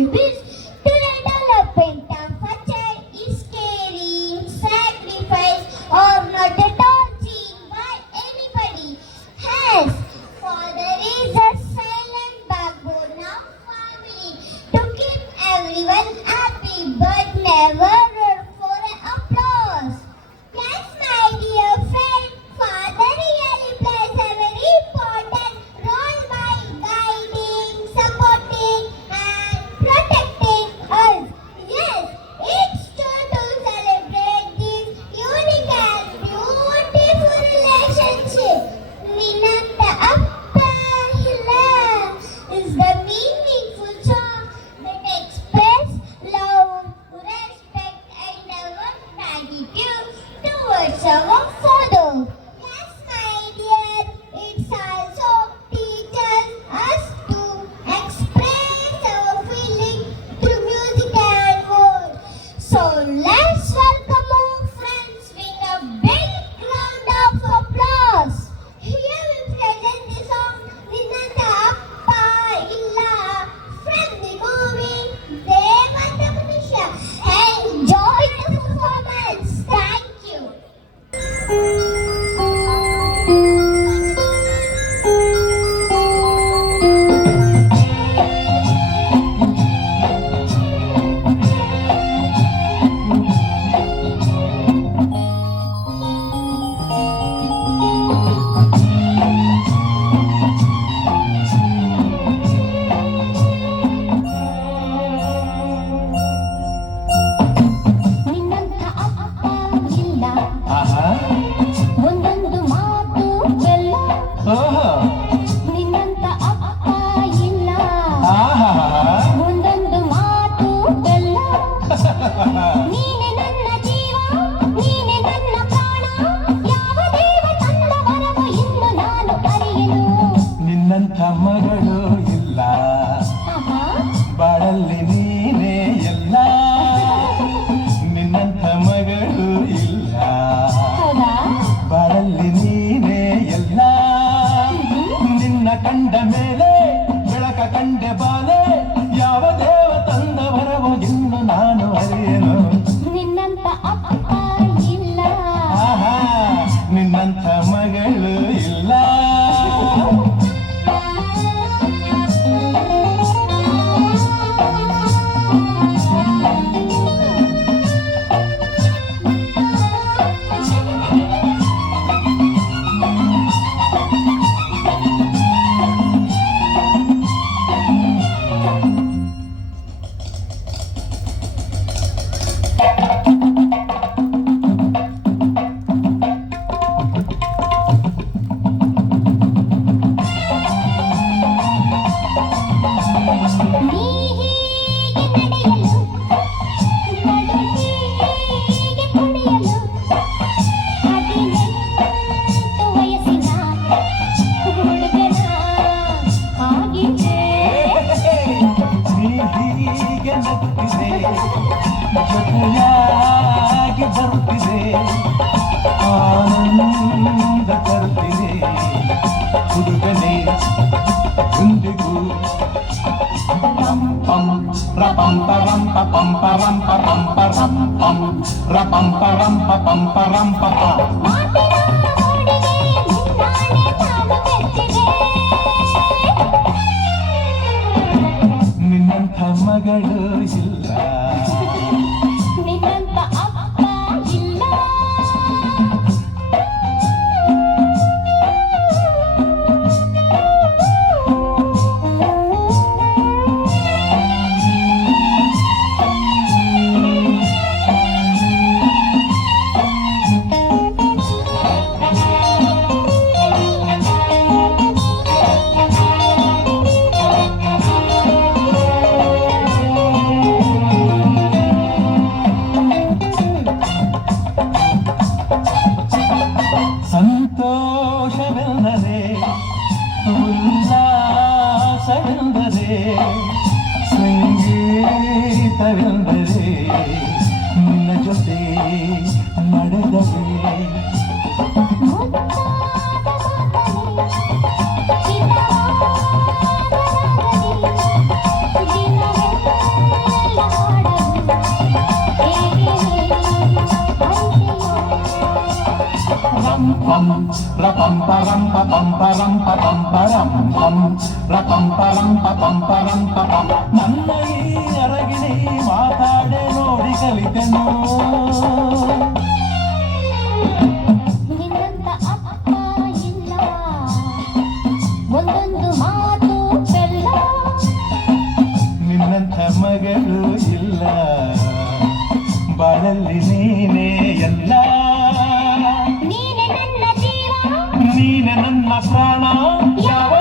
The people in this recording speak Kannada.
contributes to the development of a child is caring, sacrifice, or not at all seen by anybody. Hence, father is a silent backbone of family to keep everyone happy but never for applause. Yes, my dear friend, father really plays a very important role by guiding, supporting, and protecting us. Yes, it's true to celebrate this unique and beautiful relationship. Ninanta Appa Hilla is the meaningful song that expresses love, respect, and our gratitude towards our father. Yes, my dear, it's also teaches us to express our feeling through music and words. So let's welcome our friends with a big round of applause. Here we present the song Ninanta Appa Illa from the movie Devanta Manushya. Enjoy the performance. Thank you. ನಿನ್ನಂಥ ಅಪ್ಪ ಇಲ್ಲ, ಆಹಾ ಒಂದೊಂದು ಮಾತು ಬೆಲ್ಲ. ಓಹೋ ನಿನ್ನಂಥ ಅಪ್ಪ ಇಲ್ಲ, ಆಹಾ ಒಂದೊಂದು ಮಾತು ಬೆಲ್ಲ. ನೀನೆ ನನ್ನ ಜೀವ, ನೀನೆ ನನ್ನ ಪ್ರಾಣ, ಯಾವ ದೇವ ತಂದ ವರವು ಇನ್ನು ನಾನು ಅರಿಯೆನು. ನಿನ್ನಂಥ ಮಗಳು ಇಲ್ಲ, ಆಹಾ, ಬಾಳಲ್ಲಿ ನೀನೇ ಎಲ್ಲ. ನಿನ್ನಂಥ ಮಗಳು ಇಲ್ಲ, ಹೌದಾ? ಬಾಳಲ್ಲಿ ನೀನೇ ಎಲ್ಲ. ನಿನ್ನ ಕಂಡ ಮೇಲೆ ಬೆಳಕ ಕಂಡೆ ಬಾಲೆ, ಯಾವ ದೇವ ತಂದ ವರವು ಇನ್ನು ನಾನು ಅರಿಯೆನು. ನಿನ್ನಂಥ ಅಪ್ಪ ಇಲ್ಲ. ಆಹಾ ನಿನ್ನಂಥ ಮಗಳು ಇಲ್ಲ. ನೀ ಹೀಗೆ ನಡೆಯಲು, ನಡು ಹೀಗೆ ಕುಣಿಯಲು, 18 ವಯಸ್ಸಿನ ಹುಡುಗನ ಹಾಗಿದೆ. ನೀ ಹೀಗೆ ನಗುತ್ತಿದೆ, ಜೊತೆಯಾಗಿ ಬರುತ್ತಿದೆ, ಆನಂದ ತರುತ್ತಿದೆ ಹುಡುಗನೇ ಎಂದಿಗೂ. ಪಂ ಪಂ ರಪಂಪ ರಂಪ ಪಂಪ ರಂಪ ಪಂಪ ರಂ ಪಂ ರಪಂಪ ರಂಪ ಪಂಪ ರಂಪ ಪ. ಮಾತಿನ ಮೋಡಿಗೆ ನಿನ್ನಾಣೆ ನಾನು ಬೆಚ್ಚಿದೆ. ನಿನ್ನಂಥ ಮಗಳು ಇಲ್ಲ, ನಿನ್ನಂಥ ಅಪ್ಪ ಇಲ್ಲ. ಸಂತೋಷವೆಂದರೆ ಉಲ್ಲಾಸವೆಂದರೆ ಸಂಗೀತವೆಂದರೆ ನಿನ್ನ ಜೊತೆ ನಡೆದರೆ. ಮುತ್ತಾದ ಮಾತನೆ, ಚಿನ್ನವಾದ ರಾಗದಿ, ದಿನವೇ ಪಂ ರಪಂ ಪರಂ ಪಂ ಪರಂ ಪಂ ಪರಂ ಪಂ ರಪಂ ಪರಂ ಪಂ ಪರಂ ಪಂ. ನನ್ನ ಈ ಅರಗಿಣಿ ಮಾತಾಡೆ ನೋಡಿ ಕಲಿತೆನು. ನಿನ್ನಂತ ಅಪ್ಪ ಇಲ್ಲ, ಒಂದೊಂದು ಮಾತು ಬೆಲ್ಲ. ನಿನ್ನಂಥ ಮಗಳು ಇಲ್ಲ, ಬಾಳಲ್ಲಿ ನೀನೇ ಎಲ್ಲ. ನೀನೆ ನನ್ನ ಜೀವ, ನೀನೆ ನನ್ನ ಪ್ರಾಣ. ಯಾವ